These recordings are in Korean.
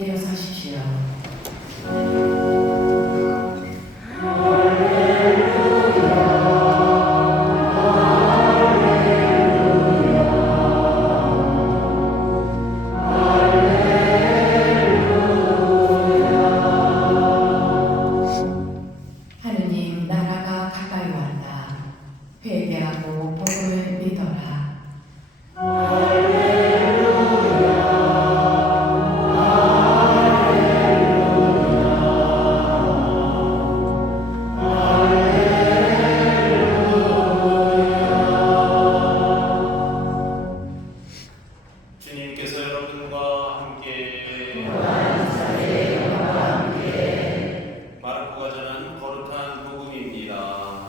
일어서십시오. 하느님 나라가 가까이 왔다. 회개하고 복음을 믿어라. 주님께서 여러분과 함께 마르코가 전한 거룩한 복음입니다.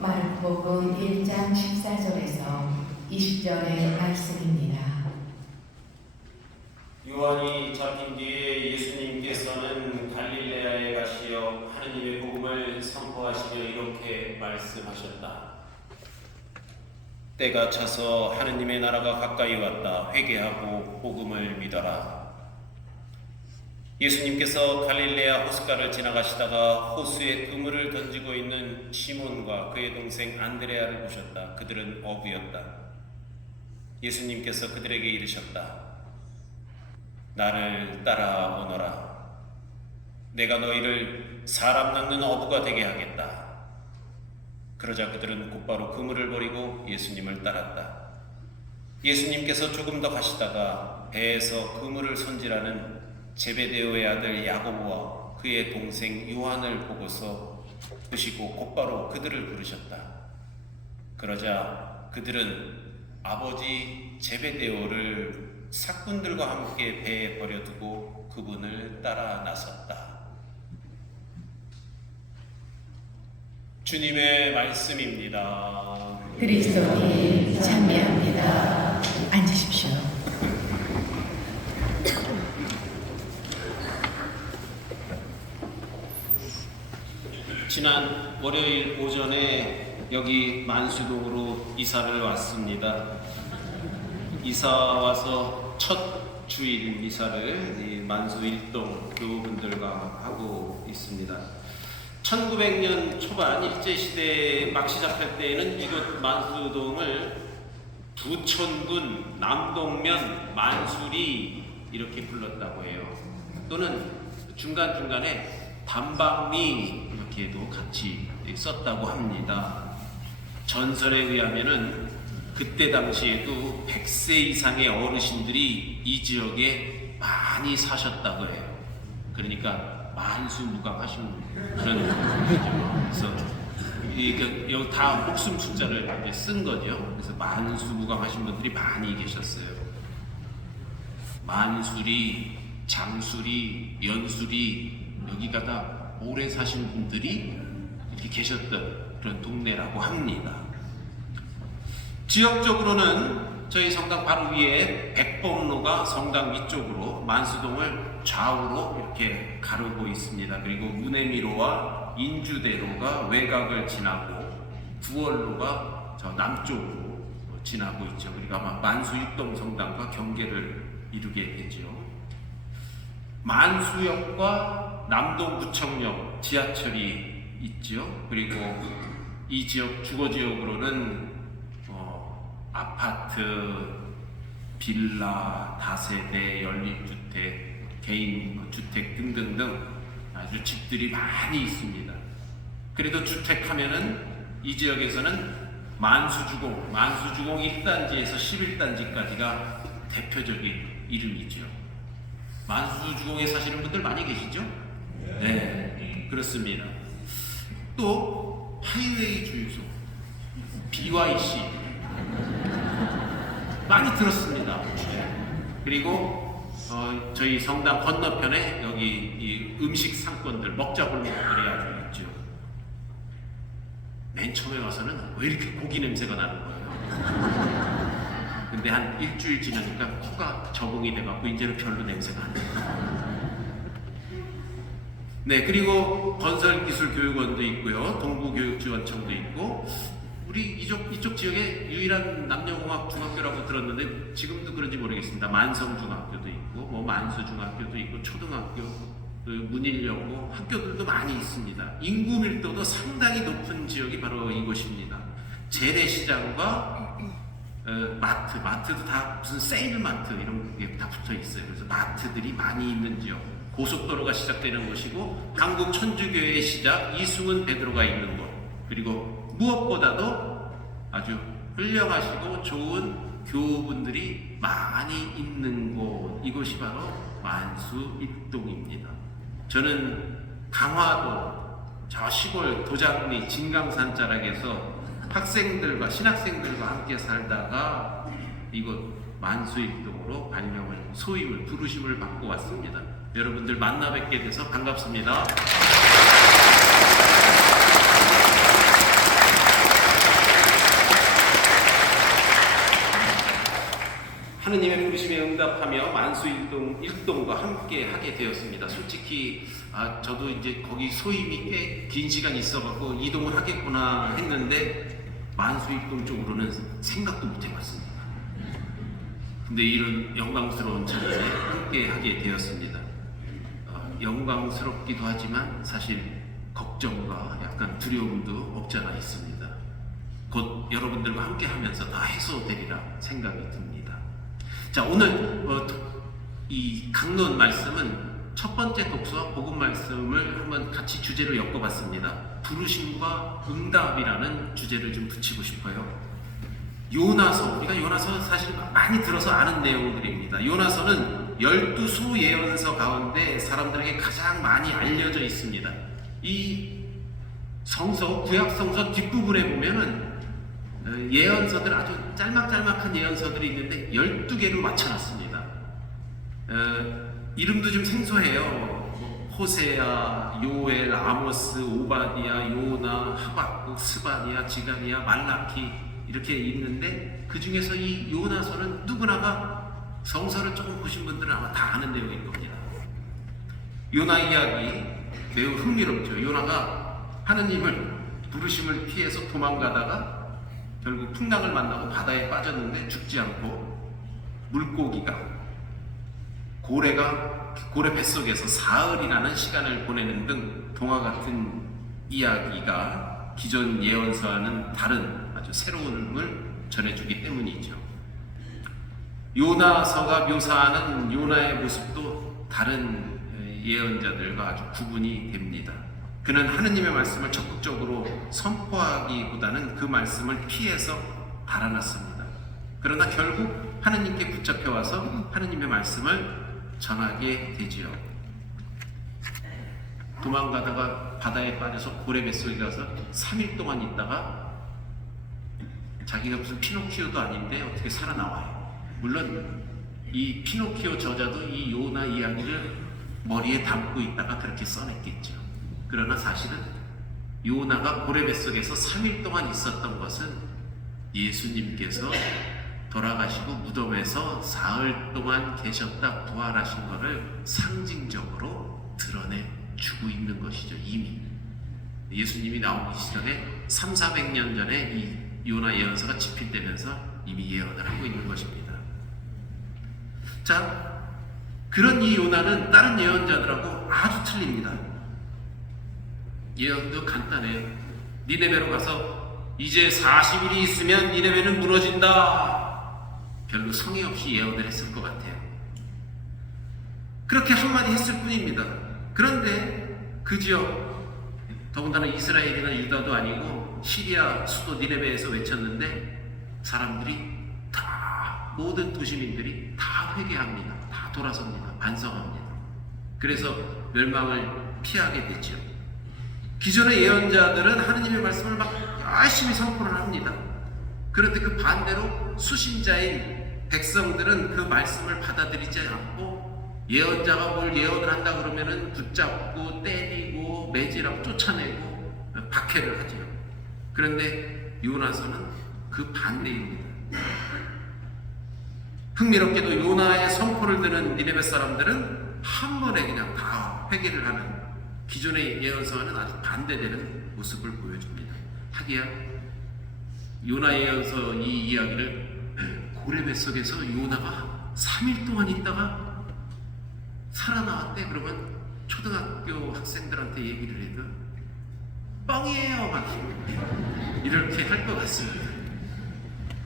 마르코복음 1장 14절에서 20절의 말씀입니다. 요한이 잡힌 뒤에 예수님께서는 갈릴레아에 가시어 하느님의 복음을 선포하시며 이렇게 말씀하셨다. 때가 차서 하느님의 나라가 가까이 왔다. 회개하고 복음을 믿어라. 예수님께서 갈릴레아 호숫가를 지나가시다가 호수에 그물을 던지고 있는 시몬과 그의 동생 안드레아를 보셨다. 그들은 어부였다. 예수님께서 그들에게 이르셨다. 나를 따라오너라. 내가 너희를 사람 낚는 어부가 되게 하겠다. 그러자 그들은 곧바로 그물을 버리고 예수님을 따랐다. 예수님께서 조금 더 가시다가 배에서 그물을 손질하는 제베데오의 아들 야고보와 그의 동생 요한을 보고서 보시고 곧바로 그들을 부르셨다. 그러자 그들은 아버지 제베데오를 사꾼들과 함께 배에 버려두고 그분을 따라 나섰다. 주님의 말씀입니다. 그리스도님 찬미합니다. 앉으십시오. 지난 월요일 오전에 여기 만수동으로 이사를 왔습니다. 이사 와서 첫 주일 이사를 이 만수 일동 교우분들과 하고 있습니다. 1900년 초반 일제시대 막 시작할 때에는 이곳 만수동을 부천군 남동면 만수리 이렇게 불렀다고 해요. 또는 중간중간에 담방리 이렇게도 같이 썼다고 합니다. 전설에 의하면은 그때 당시에도 100세 이상의 어르신들이 이 지역에 많이 사셨다고 해요. 그러니까 만수무강하신 그런 거죠. 그래서 여기 다 목숨 숫자를 이제 쓴 거죠. 그래서 만수무강하신 분들이 많이 계셨어요. 만수리, 장수리, 연수리 여기가 다 오래 사신 분들이 이렇게 계셨던 그런 동네라고 합니다. 지역적으로는 저희 성당 바로 위에 백범로가 성당 위쪽으로 만수동을 좌우로 이렇게 가르고 있습니다. 그리고 문해미로와 인주대로가 외곽을 지나고 구월로가 저 남쪽으로 지나고 있죠. 그리고 아마 만수일동 성당과 경계를 이루게 되죠. 만수역과 남동구청역 지하철이 있죠. 그리고 이 지역 주거지역으로는 아파트, 빌라, 다세대, 연립주택, 개인 주택 등등등 아주 집들이 많이 있습니다. 그래도 주택하면은 이 지역에서는 만수주공 1단지에서 11단지까지가 대표적인 이름이죠. 만수주공에 사시는 분들 많이 계시죠? 네, 그렇습니다. 또 하이웨이 주유소 BYC 많이 들었습니다. 그리고 저희 성당 건너편에 여기 이 음식 상권들, 먹자골목들이 아주 있죠. 맨 처음에 와서는 왜 이렇게 고기 냄새가 나는 거예요? 근데 한 일주일 지나니까 코가 적응이 돼갖고 이제는 별로 냄새가 안 나요. 네, 그리고 건설기술교육원도 있고요, 동부교육지원청도 있고, 우리 이쪽 지역에 유일한 남녀공학 중학교라고 들었는데 지금도 그런지 모르겠습니다. 만성중학교도 있고 뭐 만수중학교도 있고 초등학교, 그 문일여고 학교들도 많이 있습니다. 인구 밀도도 상당히 높은 지역이 바로 이곳입니다. 재래시장과 마트도 다 무슨 세일마트 이런 게 다 붙어 있어요. 그래서 마트들이 많이 있는 지역, 고속도로가 시작되는 곳이고 한국 천주교의 시작 이승훈 베드로가 있는 곳, 그리고 무엇보다도 아주 훌륭하시고 좋은 교우분들이 많이 있는 곳, 이곳이 바로 만수입동입니다. 저는 강화도 저 시골 도장리 진강산 자락에서 학생들과 신학생들과 함께 살다가 이곳 만수입동으로 발령을 소임을 부르심을 받고 왔습니다. 여러분들 만나 뵙게 돼서 반갑습니다. 하느님의 부르심에 응답하며 만수일동과 함께 하게 되었습니다. 솔직히 저도 이제 거기 소임이 꽤 긴 시간 있어갖고 이동을 하겠구나 했는데 만수일동 쪽으로는 생각도 못 해봤습니다. 근데 이런 영광스러운 자리에 함께 하게 되었습니다. 영광스럽기도 하지만 사실 걱정과 약간 두려움도 없잖아 있습니다. 곧 여러분들과 함께 하면서 다 해소되리라 생각이 듭니다. 자, 오늘 이 강론 말씀은 첫 번째 독서와 복음 말씀을 한번 같이 주제로 엮어봤습니다. 부르심과 응답이라는 주제를 좀 붙이고 싶어요. 요나서, 우리가 요나서 사실 많이 들어서 아는 내용들입니다. 요나서는 12수 예언서 가운데 사람들에게 가장 많이 알려져 있습니다. 이 성서, 구약성서 뒷부분에 보면은 예언서들, 아주 짤막짤막한 예언서들이 있는데 12개로 맞춰놨습니다. 이름도 좀 생소해요. 호세아, 요엘, 아모스, 오바디아, 요나, 하박국, 스바니아, 지가니아, 말라키 이렇게 있는데 그 중에서 이 요나서는 누구나가 성서를 조금 보신 분들은 아마 다 아는 내용일 겁니다. 요나 이야기 매우 흥미롭죠. 요나가 하느님을 부르심을 피해서 도망가다가 결국 풍랑을 만나고 바다에 빠졌는데 죽지 않고 물고기가 고래 뱃속에서 사흘이라는 시간을 보내는 등 동화 같은 이야기가 기존 예언서와는 다른 아주 새로움을 전해주기 때문이죠. 요나서가 묘사하는 요나의 모습도 다른 예언자들과 아주 구분이 됩니다. 그는 하느님의 말씀을 적극적으로 선포하기보다는 그 말씀을 피해서 달아났습니다. 그러나 결국 하느님께 붙잡혀와서 하느님의 말씀을 전하게 되지요. 도망가다가 바다에 빠져서 고래 뱃속에 가서 3일 동안 있다가 자기가 무슨 피노키오도 아닌데 어떻게 살아나와요. 물론 이 피노키오 저자도 이 요나 이야기를 머리에 담고 있다가 그렇게 써냈겠죠. 그러나 사실은 요나가 고래 뱃속에서 3일 동안 있었던 것은 예수님께서 돌아가시고 무덤에서 사흘 동안 계셨다 부활하신 것을 상징적으로 드러내주고 있는 것이죠. 이미 예수님이 나오기 전에 300~400년 전에 이 요나 예언서가 집필되면서 이미 예언을 하고 있는 것입니다. 자, 그런 이 요나는 다른 예언자들하고 아주 틀립니다. 예언도 간단해요. 니네베로 가서 이제 40일이 있으면 니네베는 무너진다. 별로 성의 없이 예언을 했을 것 같아요. 그렇게 한마디 했을 뿐입니다. 그런데 그 지역, 더군다나 이스라엘이나 유다도 아니고 시리아 수도 니네베에서 외쳤는데 사람들이 다, 모든 도시민들이 다 회개합니다. 다 돌아섭니다. 반성합니다. 그래서 멸망을 피하게 됐죠. 기존의 예언자들은 하느님의 말씀을 막 열심히 선포를 합니다. 그런데 그 반대로 수신자인 백성들은 그 말씀을 받아들이지 않고 예언자가 뭘 예언을 한다 그러면은 붙잡고 때리고 매질하고 쫓아내고 박해를 하죠. 그런데 요나서는 그 반대입니다. 흥미롭게도 요나의 선포를 듣는 니네베 사람들은 한 번에 그냥 다 회개를 하는, 기존의 예언서와는 아주 반대되는 모습을 보여줍니다. 하기야 요나 예언서 이 이야기를 고래 뱃속에서 요나가 3일 동안 있다가 살아나왔대. 그러면 초등학교 학생들한테 얘기를 해도 뻥이에요 막 이렇게 할 것 같습니다.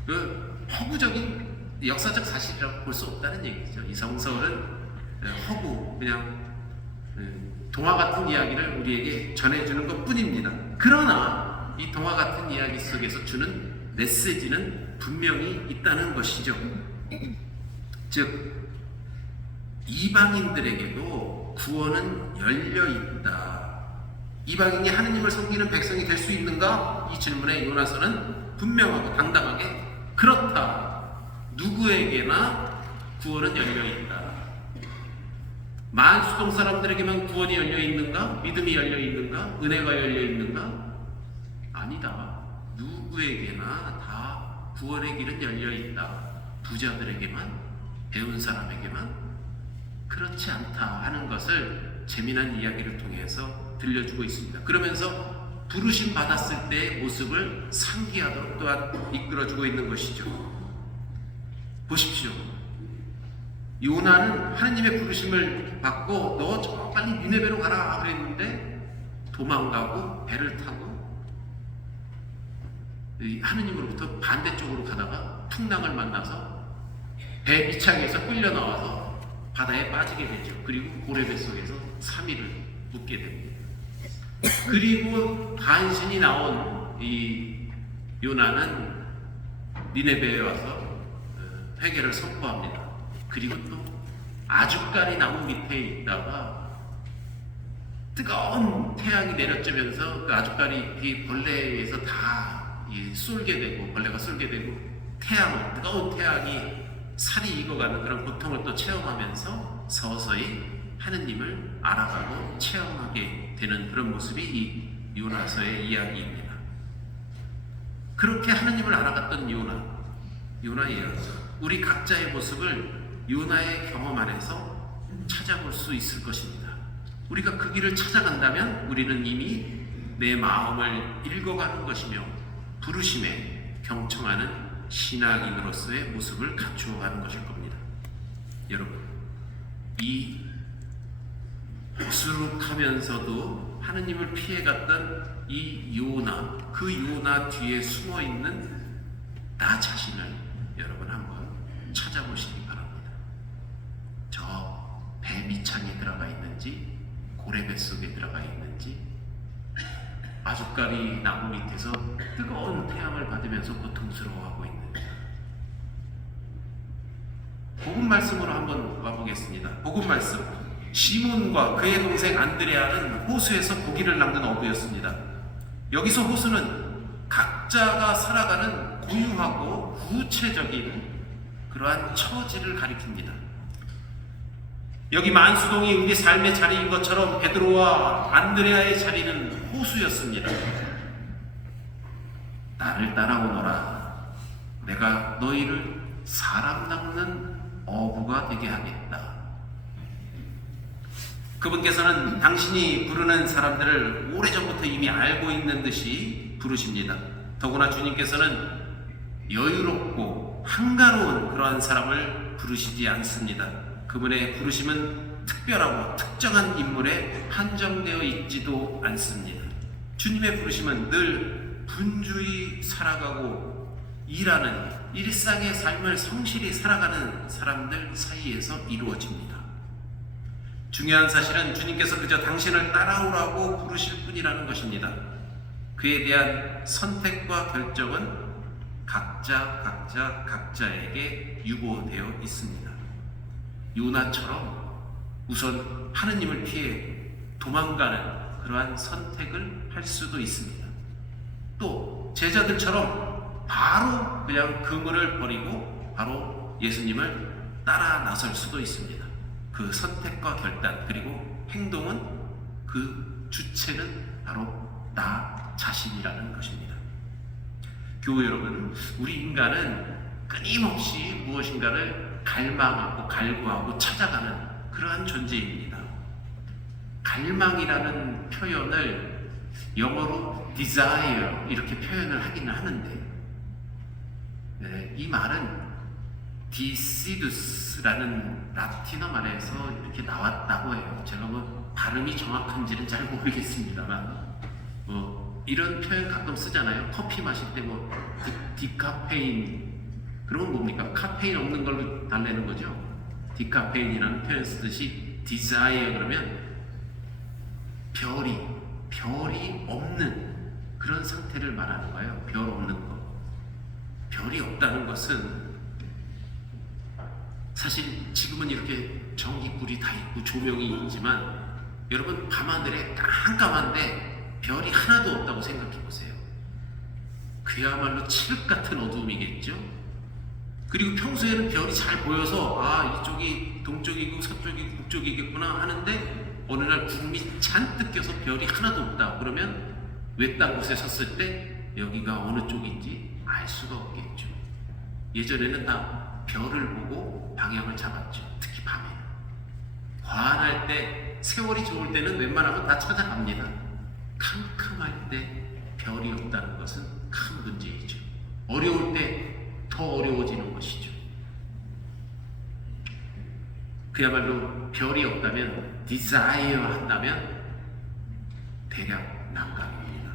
그 허구적인 역사적 사실이라고 볼 수 없다는 얘기죠. 이 성서는 허구, 그냥 동화 같은 이야기를 우리에게 전해주는 것 뿐입니다. 그러나 이 동화 같은 이야기 속에서 주는 메시지는 분명히 있다는 것이죠. 즉 이방인들에게도 구원은 열려 있다. 이방인이 하느님을 섬기는 백성이 될 수 있는가? 이 질문에 요나서는 분명하고 당당하게 그렇다. 누구에게나 구원은 열려 있다. 만수동 사람들에게만 구원이 열려 있는가? 믿음이 열려 있는가? 은혜가 열려 있는가? 아니다. 누구에게나 다 구원의 길은 열려 있다. 부자들에게만, 배운 사람에게만 그렇지 않다 하는 것을 재미난 이야기를 통해서 들려주고 있습니다. 그러면서 부르심 받았을 때의 모습을 상기하도록 또한 이끌어주고 있는 것이죠. 보십시오. 요나는 하느님의 부르심을 받고 너 저 빨리 니네베로 가라 그랬는데 도망가고 배를 타고 하느님으로부터 반대쪽으로 가다가 풍랑을 만나서 배 밑창에서 끌려 나와서 바다에 빠지게 되죠. 그리고 고래 뱃속에서 3일을 묵게 됩니다. 그리고 간신히 나온 이 요나는 니네베에 와서 회개를 선포합니다. 그리고 또 아주까리 나무 밑에 있다가 뜨거운 태양이 내려쬐면서 그 아주까리 벌레에서 다 쏠게 되고 벌레가 쏠게 되고 뜨거운 태양이 살이 익어가는 그런 고통을 또 체험하면서 서서히 하느님을 알아가고 체험하게 되는 그런 모습이 이 요나서의 이야기입니다. 그렇게 하느님을 알아갔던 요나예언서, 우리 각자의 모습을 요나의 경험 안에서 찾아볼 수 있을 것입니다. 우리가 그 길을 찾아간다면 우리는 이미 내 마음을 읽어가는 것이며 부르심에 경청하는 신앙인으로서의 모습을 갖추어가는 것일 겁니다. 여러분, 이 부스룩하면서도 하느님을 피해갔던 이 요나, 그 요나 뒤에 숨어있는 나 자신을 여러분 한번 찾아보시기 바랍니다. 저 배 밑창에 들어가 있는지 고래 뱃속에 들어가 있는지 아주까리 나무 밑에서 뜨거운 태양을 받으면서 고통스러워하고 있는지 복음 말씀으로 한번 와보겠습니다. 복음 말씀, 시몬과 그의 동생 안드레아는 호수에서 고기를 낚는 어부였습니다. 여기서 호수는 각자가 살아가는 고유하고 구체적인 그러한 처지를 가리킵니다. 여기 만수동이 우리 삶의 자리인 것처럼 베드로와 안드레아의 자리는 호수였습니다. 나를 따라오너라. 내가 너희를 사람 낚는 어부가 되게 하겠다. 그분께서는 당신이 부르는 사람들을 오래전부터 이미 알고 있는 듯이 부르십니다. 더구나 주님께서는 여유롭고 한가로운 그러한 사람을 부르시지 않습니다. 그분의 부르심은 특별하고 특정한 인물에 한정되어 있지도 않습니다. 주님의 부르심은 늘 분주히 살아가고 일하는 일상의 삶을 성실히 살아가는 사람들 사이에서 이루어집니다. 중요한 사실은 주님께서 그저 당신을 따라오라고 부르실 뿐이라는 것입니다. 그에 대한 선택과 결정은 각자에게 유보되어 있습니다. 요나처럼 우선 하느님을 피해 도망가는 그러한 선택을 할 수도 있습니다. 또 제자들처럼 바로 그냥 그물을 버리고 바로 예수님을 따라 나설 수도 있습니다. 그 선택과 결단 그리고 행동은 그 주체는 바로 나 자신이라는 것입니다. 교우 여러분, 우리 인간은 끊임없이 무엇인가를 갈망하고 갈구하고 찾아가는 그러한 존재입니다. 갈망이라는 표현을 영어로 desire 이렇게 표현을 하기는 하는데 네, 이 말은 디시두스라는 라틴어 말에서 이렇게 나왔다고 해요. 제가 뭐 발음이 정확한지는 잘 모르겠습니다만 이런 표현 가끔 쓰잖아요. 커피 마실 때 뭐 디카페인 그런 건 뭡니까? 카페인 없는 걸로 달래는 거죠. 디카페인이라는 표현 쓰듯이 desire 그러면 별이 없는 그런 상태를 말하는 거예요. 별 없는 거. 별이 없다는 것은 사실 지금은 이렇게 전기불이 다 있고 조명이 있지만 여러분 밤하늘에 깜깜한데 별이 하나도 없다고 생각해 보세요. 그야말로 칠흑 같은 어두움이겠죠. 그리고 평소에는 별이 잘 보여서 이쪽이 동쪽이고 서쪽이고 북쪽이겠구나 하는데 어느 날 구름이 잔뜩 껴서 별이 하나도 없다. 그러면 외딴 곳에 섰을 때 여기가 어느 쪽인지 알 수가 없겠죠. 예전에는 다 별을 보고 방향을 잡았죠. 특히 밤에. 과한할 때, 세월이 좋을 때는 웬만하면 다 찾아갑니다. 캄캄할 때 별이 없다는 것은 큰 문제이죠. 어려울 때 더 어려워지는 것이죠. 그야말로 별이 없다면, desire 한다면 대략 난감입니다.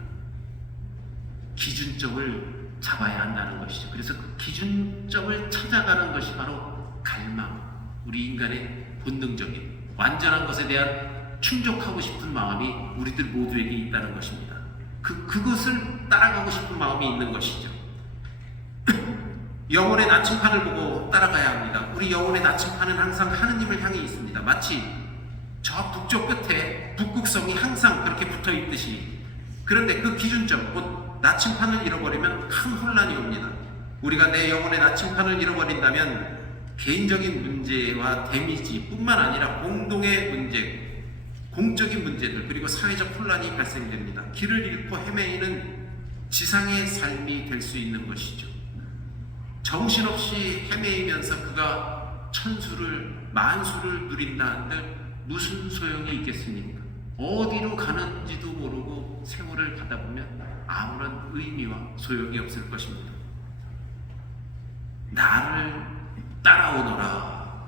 기준점을 잡아야 한다는 것이죠. 그래서 그 기준점을 찾아가는 것이 바로 갈망, 우리 인간의 본능적인 완전한 것에 대한 충족하고 싶은 마음이 우리들 모두에게 있다는 것입니다. 그것을 따라가고 싶은 마음이 있는 것이죠. 영혼의 나침판을 보고 따라가야 합니다. 우리 영혼의 나침판은 항상 하느님을 향해 있습니다. 마치 저 북쪽 끝에 북극성이 항상 그렇게 붙어 있듯이. 그런데 그 기준점, 곧 나침판을 잃어버리면 큰 혼란이 옵니다. 우리가 내 영혼의 나침판을 잃어버린다면 개인적인 문제와 데미지 뿐만 아니라 공동의 문제, 공적인 문제들, 그리고 사회적 혼란이 발생됩니다. 길을 잃고 헤매이는 지상의 삶이 될 수 있는 것이죠. 정신없이 헤매이면서 그가 천수를 만수를 누린다 한들 무슨 소용이 있겠습니까? 어디로 가는지도 모르고 세월을 가다 보면 아무런 의미와 소용이 없을 것입니다. 나를 따라오너라.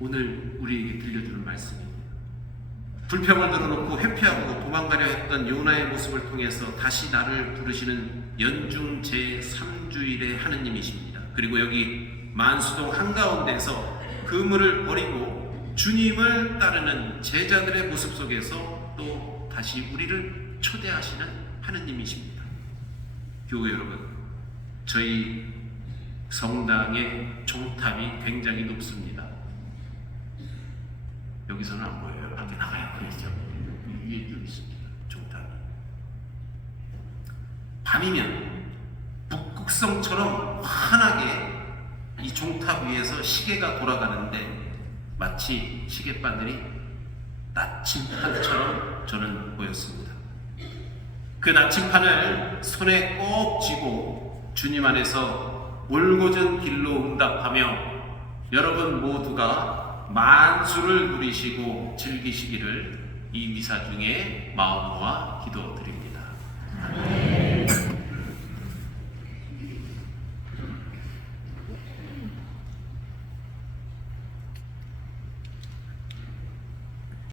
오늘 우리에게 들려주는 말씀입니다. 불평을 들어놓고 회피하고 도망가려 했던 요나의 모습을 통해서 다시 나를 부르시는 연중 제3주일의 하느님이십니다. 그리고 여기 만수동 한가운데서 그물을 버리고 주님을 따르는 제자들의 모습 속에서 또 다시 우리를 초대하시는 하느님이십니다. 교회 여러분, 저희 성당의 종탑이 굉장히 높습니다. 여기서는 안 보여요. 밖에 나가야 보이죠. 위에 좀 있습니다. 종탑이. 밤이면 북극성처럼 환하게 이 종탑 위에서 시계가 돌아가는데 마치 시계바늘이 나침판처럼 저는 보였습니다. 그 나침판을 손에 꼭 쥐고 주님 안에서 올곧은 길로 응답하며 여러분 모두가 만수를 누리시고 즐기시기를 이 미사 중에 마음 모아 기도드립니다.